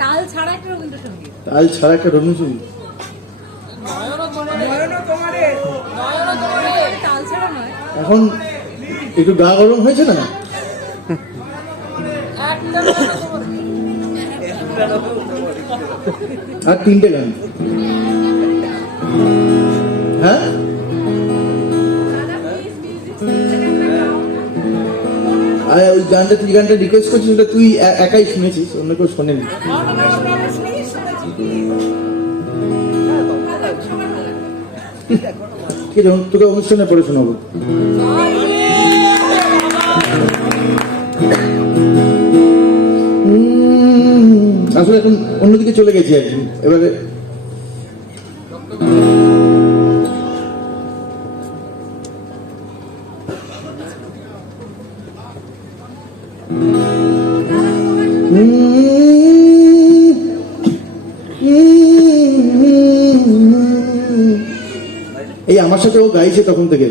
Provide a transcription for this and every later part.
তাল ছাড়া একটা রবীন্দ্রসঙ্গীত। তাল ছাড়া একটা রবীন্দ্রসঙ্গীত। তাল ছাড়া নয়। এখন একটু গা গরম হয়েছে না? আর 3টে গান। হ্যাঁ, আর ওই গানটা, তুই গানটা রিকোয়েস্ট করছিস, ওটা তুই একাই শুনেছিস, অন্য কেউ শোনেনি। ঠিক আছে, তোকে অনুষ্ঠানে পড়ে শোনাবো। আসলে এখন অন্যদিকে চলে গেছি আর কি। এবারে এই আমার সাথে ও গাইছে তখন থেকে।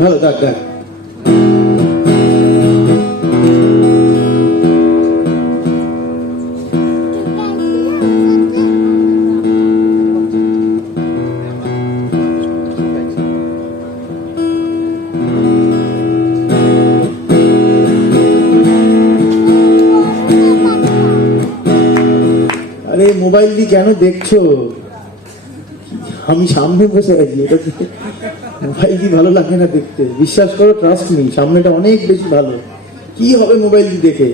ভালো, দেখ দেখ। আরে মোবাইল দিয়ে কেন দেখছো? আমি সামনে বসে আছি, এটা মোবাইল দিয়ে ভালো লাগে না দেখতে, বিশ্বাস করো, ট্রাস্ট মি, সামনেটা অনেক বেশি ভালো। কি হবে মোবাইল দিয়ে দেখে?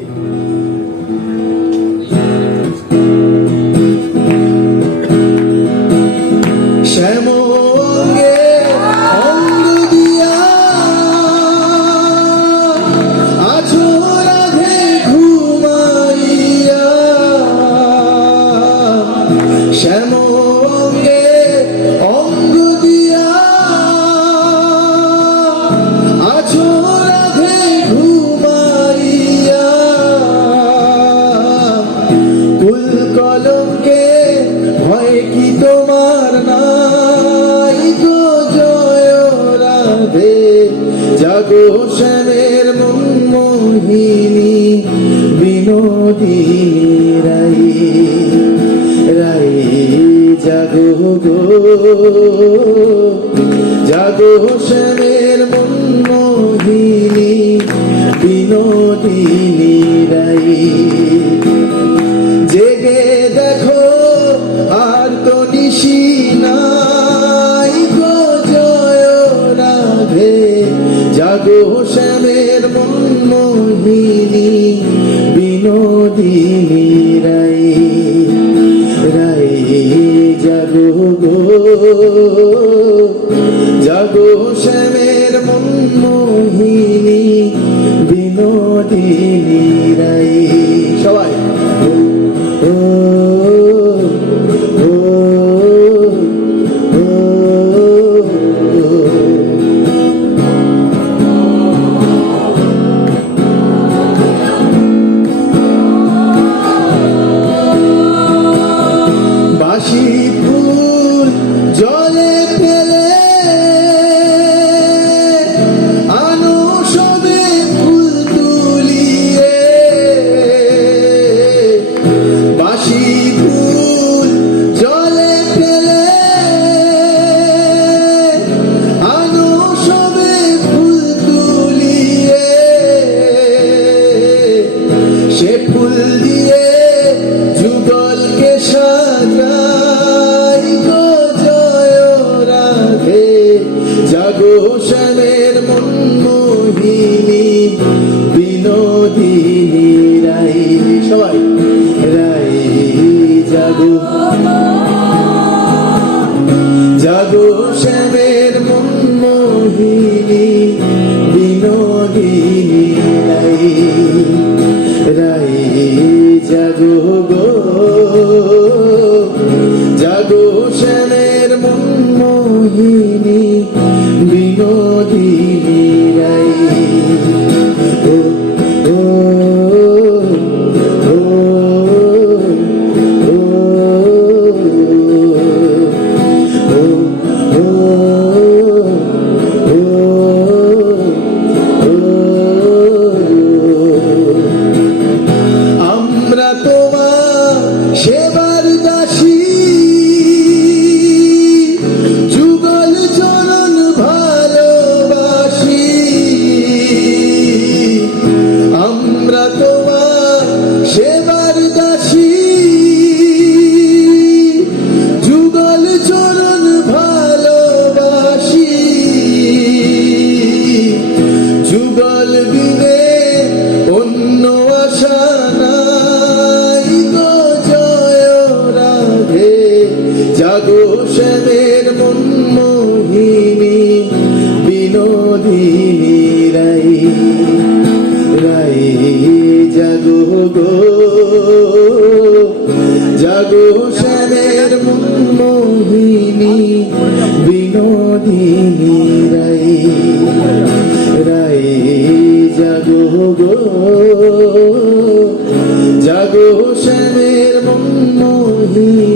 জাগো শ্যামের মন মোহিনী বিনোদিনী রাই রাই, জাগো গো, জাগো শ্যামের মন মোহিনী বিনোদিনী রাই। জেগে দেখো আর তো নিশি নাই গো, জয় রাধে, জাগো শ্যামের মন মোহিনী বিনোদিনী রাই রাই, জাগো গো, জাগো শ্যামের মন মোহিনী বিনোদিনী রাই। সবাই ও জাগো শ্যামের মন মোহিনী বিনোদিনী রাই রাই, জাগো গো, জাগো শ্যামের মন মোহিনী বিনোদিনী রাই। ও ও oh বিনোদিনী রাই রাই জাগো গো জাগো শ্যামের মোহিনী বিনোদিনী রাই রাই জাগো গো জাগো শ্যামের মোহিনী